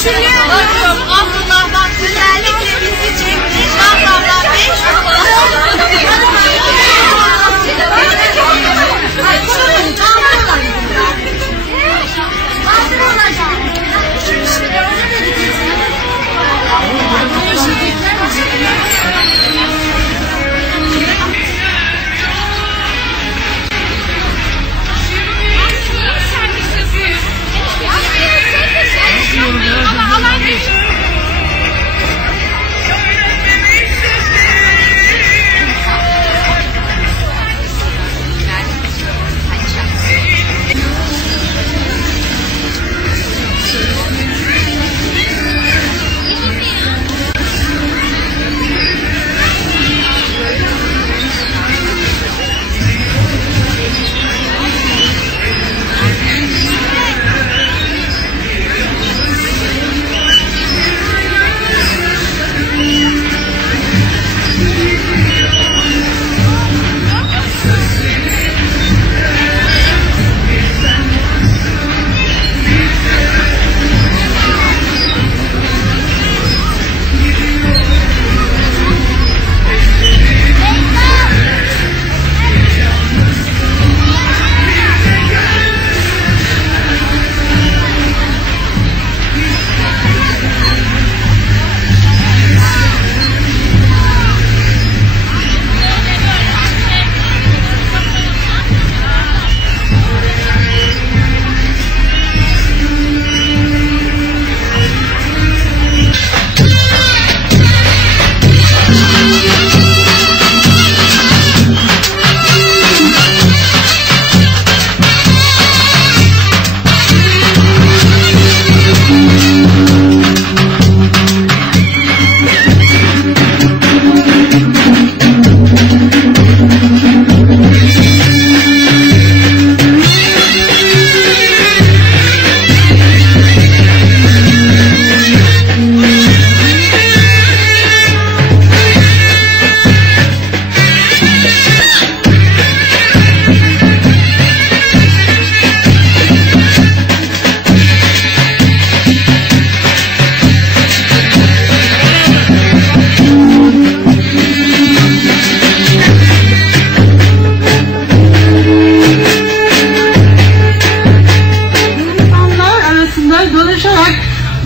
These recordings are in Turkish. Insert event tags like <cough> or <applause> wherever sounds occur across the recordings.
训练样，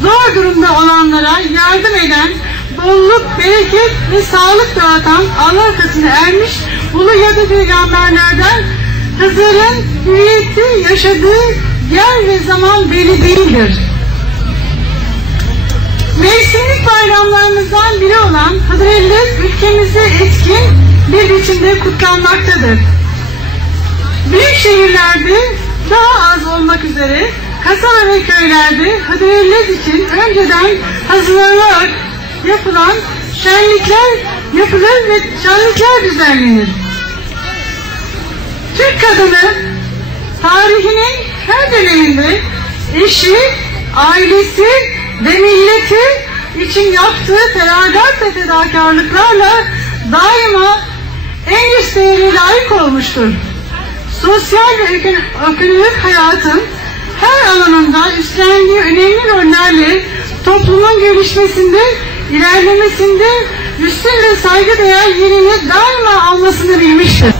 zor durumda olanlara yardım eden, bolluk, bereket ve sağlık dağıtan Allah katına ermiş ulu yadı peygamberlerden Hızır'ın hüviyeti yaşadığı yer ve zaman belli değildir. Mevsimlik bayramlarımızdan biri olan Hıdrellez ülkemizde etkin bir biçimde kutlanmaktadır. Büyük şehirlerde daha az olmak üzere kasaba ve köylerde Hıdrellez için önceden hazırlanarak yapılan şenlikler yapılır ve şenlikler düzenlenir. Türk kadını tarihinin her döneminde eşi, ailesi ve milleti için yaptığı feragat ve fedakarlıklarla daima en üst değeri layık olmuştur. Sosyal ve eko- ekonomik hayatın her alanında üstlendiği önemli rollerle toplumun gelişmesinde, ilerlemesinde üstün ve saygıdeğer yerini daima almasını bilmiştir.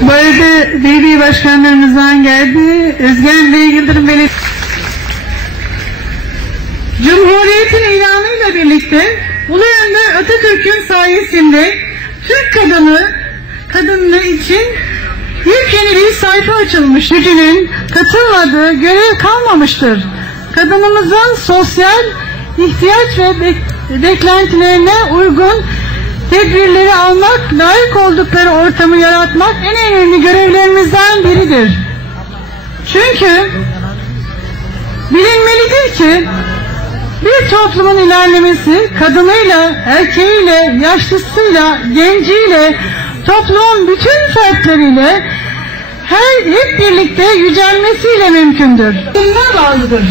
Bu arada belediye başkanlarımızdan geldi. Özgen Bey Yıldırım Belediye Cumhuriyetin ilanıyla birlikte Ulu Önder Atatürk'ün sayesinde Türk kadını kadınlığı için yepyeni bir sayfa açılmış. Gücünün katılmadığı görev kalmamıştır. Kadınımızın sosyal ihtiyaç ve bek- beklentilerine uygun tedbirleri almak, layık oldukları ortamı yaratmak en önemli görevlerimizden biridir. Çünkü bilinmelidir ki bir toplumun ilerlemesi kadınıyla, erkeğiyle, yaşlısıyla, genciyle, toplumun bütün fertleriyle her hep birlikte yücelmesiyle mümkündür. Bundan bağlıdır.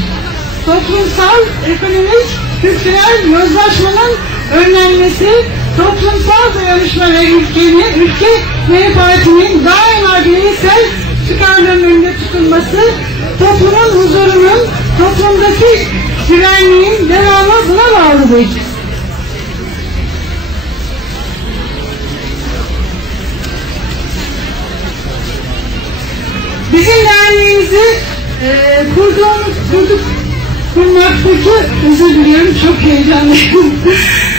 Toplumsal, ekonomik, kültürel yozlaşmanın önlenmesi, toplumsal dayanışma ve ülkenin, ülke menfaatinin daima bireysel çıkarların önünde tutulması, toplumun huzurunun, toplumdaki güvenliğin devamı buna bağlıdır. Bizim derneğimizi e, kurduğumuz, kurduk, kurmaktaki, özür diliyorum çok heyecanlıyım. <laughs>